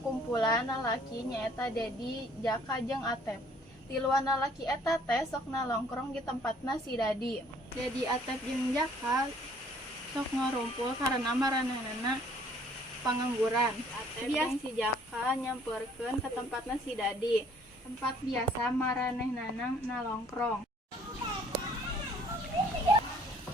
kumpulan lalaki nyaeta Dedi, Jaka jeung Atep. Tiluan lalaki eta teh sok nalongkrong di tempatna si Dadi. Dedi, Atep jeung Jaka sok ngarumpul karena maranehna pangangguran. Atep jeung si Jaka nyamperkeun ke tempatna si Dadi, tempat biasa maranehna nalongkrong.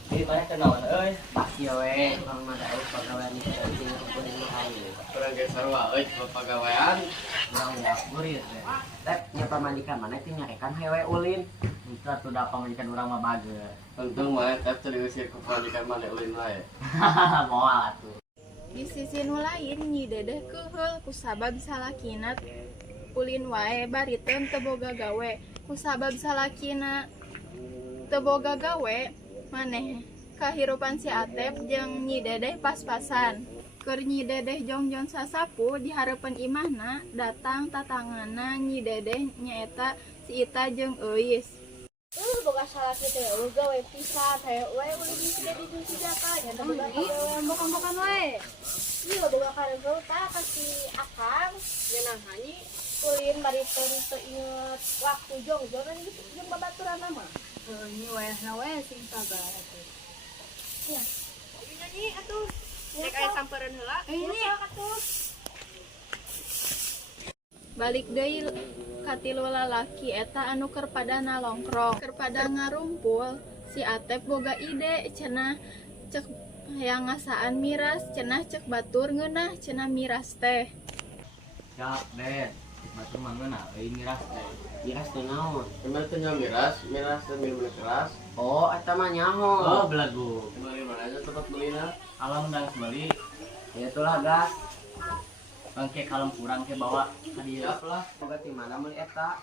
Ini mana kenalan euy? Pasti we, Bang Madaus pagawean di sini kumpulin mahal. Kurang geser wa euy pagawean. Urang dapur ieu teh. Tep nya pamandikan mana teh nyarekan hewe ulin. Mitra tuh da pamandikan urang mah bageus. Untung mah tep teu diusir ku pamandikan mana ulin wae. Moal atuh. Di sisi nu lain Nyi Dedeh keheul kusabab salakina ulin wae bariteun teu boga gawe. Kusabab salakina teu boga gawe maneh kahirupan si Atep jeung Nyi Dedeh pas-pasan. Keur Nyi Dedeh jongjon sasapu di hareupeun imahna datang tatangana Nyi Dedeh nyaeta si Ita jeung Euis. Boga salaki teh gawe pisan hayu we ulin di Dedeh jeung si Jaka nya teh boga bokan-bokan we. Ieu boga kareu tah kasih akang geunah hanyi ulin bariteun teu inget waktu jongjonan jeung babaturanna mah. Nyi wayahna we sing sabar atuh. Ya. Nyanyi atuh. Cek aya sampereun heula. Ini atuh. Balik deui ka tilu lalaki eta anu keur pada nalongkrong. Keur pada ngarumpul, si Atep boga ide cenah cek hayang ngasaan miras, cenah cek batur ngeunah cenah miras teh. Siap, Den. Batur mah ngeunah euy miras teh. Miras teh naon? Emang teh miras teh minuman keras. Oh, eta mah nyaho. Oh, belagu. Beli mana aja tempat belina? Alam dan beli. Ya itulah gas. Bangke kalem kurang ke bawa ka dieu. Siap lah. Boga ti mana meuli eta?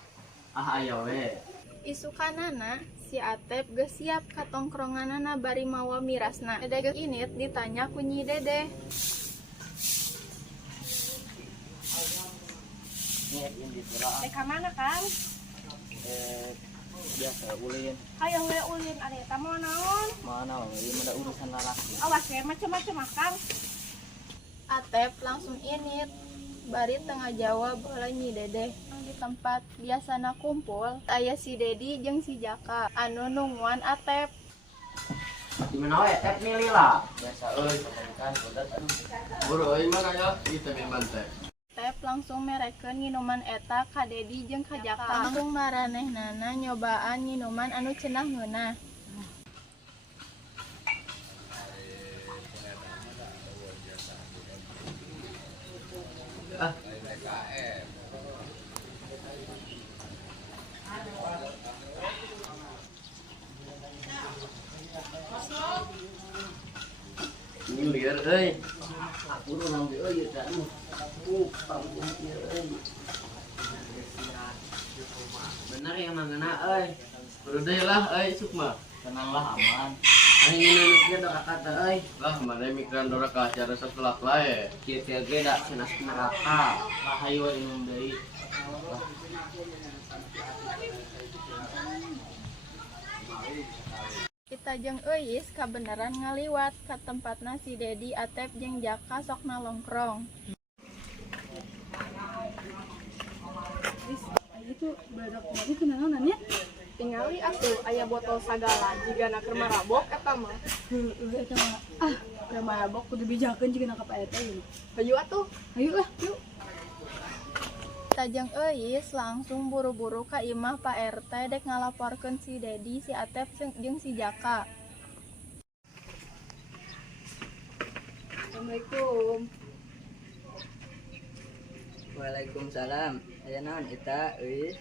Ah aya we. Isukanana si Atep geus siap ka tongkronganana bari mawa mirasna. Dedeh init ditanya ku Nyi Dedeh. Nih ini ditira. Ka mana, Kang? Biasa ulin. Hayang we ulin ari eta mah naon? Mana we ieu mah urusan lalaki. Awas we macam-macam Kang. Atep langsung init bari tengah jawab heula Nyi Dedeh. Di tempat biasana kumpul aya si Dedi jeung si Jaka anu nungguan Atep. Di mana we teh milih lah. Biasa euy pamandikan bodas anu. Buru euy mana ya? Kita minuman teh. Atep langsung merekeun minuman eta ka Dedi jeung ka Jaka. Langsung maranehnana nyobaan minuman anu cenah ngeunah. Ini liar euy. Aku urang ge euy teh anu. Panggung ieu euy. Bener ya mangana euy. Buru deui lah euy sukma. Tenanglah aman. Aing ngeuneuh ge da kata euy. Lah mana mikran dora ka acara setelah wae. Kieu teh ge da cenah neraka. Rahayu inum deui. Kita jeung Euis kabeneran ngaliwat ka tempatna si Dedi, Atep jeung Jaka sok nalongkrong. Itu badak lagi kenaonan ya? Tingali atuh aya botol sagala jigana keur marabok eta mah. Eta mah keur marabok kudu bijakeun jigana ka eta ieu. Hayu atuh. Hayu lah, yuk. Kita jeung Euis langsung buru-buru ka imah Pak RT dek ngalaporkeun si Dedi, si Atep jeung si Jaka. Assalamualaikum. Waalaikumsalam. Aya naon eta euy?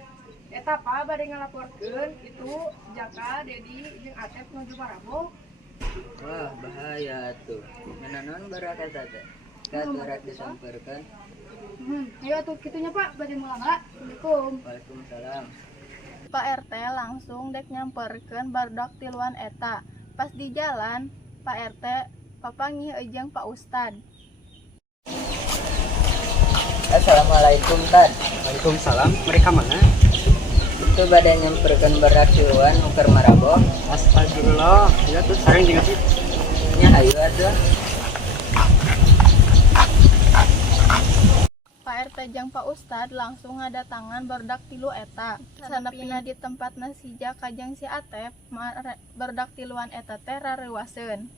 Eta pa bade ngalaporkeun itu Jaka, Dedi jeung Atep nuju marabok. Wah, bahaya tuh. Naon barak eta teh? Ka turak disamperkeun. Ayo atuh kitunya Pak, bade mulang heula. Assalamualaikum. Waalaikumsalam. Pak RT langsung dek nyamperkeun barudak tiluan eta. Pas di jalan, Pak RT papanggih jeung Pak Ustad. Assalamualaikum Tad. Waalaikumsalam. Mereka mana? Itu badan nyamperkeun barak tiluan keur marabok. Astagfirullah. Ya tuh sareng jeung sih. Nya hayu atuh. Pak Pak RT jeung Pak Ustad langsung ngadatangan barudak 3 eta. Sanepina di tempatna si Jaka jeung si Atep, barudak 3-an eta teh rareuwaseun.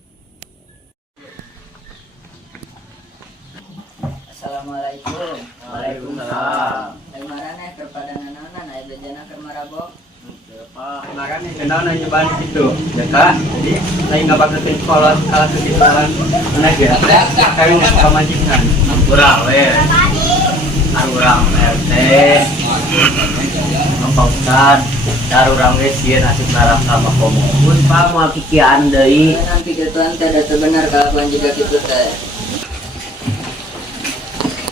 Assalamualaikum. Waalaikumsalam. Marane keur pada nanaonan aya bejana keur marabok. Kemarin nih kenal nanya ban situ, ya kak. Jadi saya nggak bakal ke sekolah kalau sekitaran mana ya? Kami nggak sama majikan. Kurang we. Kurang RT. Ngepausan. Darurang we sieun asup narang sama komo. Mun Pak moal kikian deui. Nanti ketuan teh da teu bener kalakuan juga kitu teh.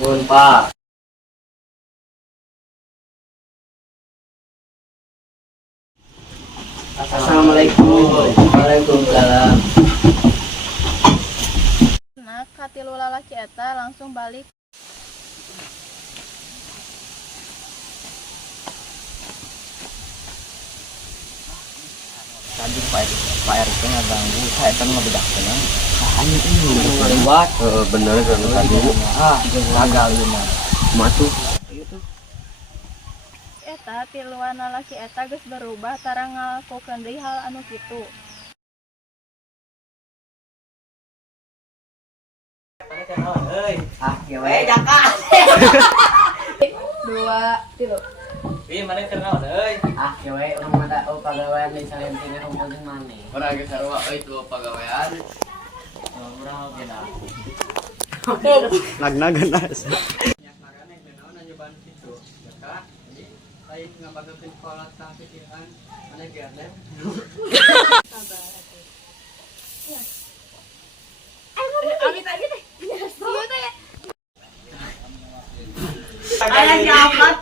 Mun Pak. Assalamualaikum. Waalaikumsalam. Nah, katilu lalaki eta langsung balik. Tadi Pak RT ngaganggu, saya kan ngebedak tenang. Hanya ini buat bener kan tadi. Gagal bener. Masuk. Eta 3-an lalaki eta geus berubah tara ngalakokeun deui hal anu kitu. Ah, ya we Jaka. 2, 3. Ih, mana kenal euy? Ah, ya we urang mata pagawean di salentingan rumpul jeung maneh. Orang ge sarua euy tuh pagawean. Urang oge dah. Nag-nagan as. Kemarin nih kenal nanya ban situ, ya kak. Jadi saya nggak bakal ke sekolah sama sekitaran mana ya? Amit aja deh. Iya teh. Aya diangkat.